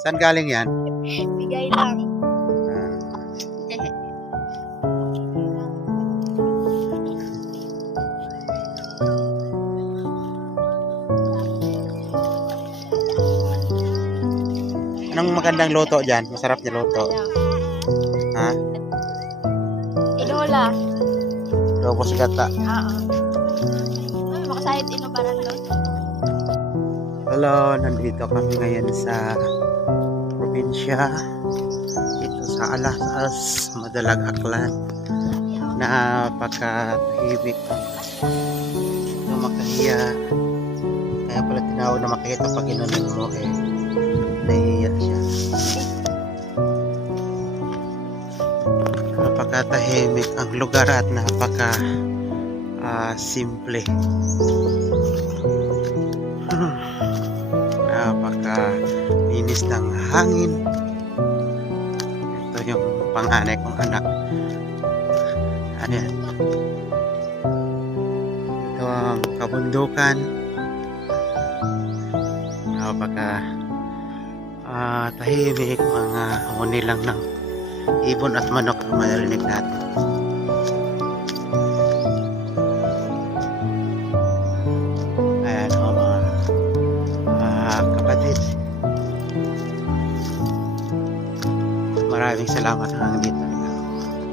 Saan galing yan? Bigay lang. Ah, anong magandang luto dyan? Masarap na luto. Ha? Ilola. Lobos gata. Oo. Ay, makasahit inubaran daw. Hello, nandito kami ngayon sa probinsya. Dito sa Alasas, Madalag Aklan. Napakatahimik ang na makahiya. Kaya pala tinawag na makita pag inunan mo eh. Nahihiya siya. Napakatahimik ang lugar at napaka ah, simple. Linis ng hangin. Ito yung panganay kong anak. Ayan ito ang kabundukan. Napaka ah, tahimik mga huni lang ng ibon at manok ang maririnig natin Maraming salamat hanggang dito.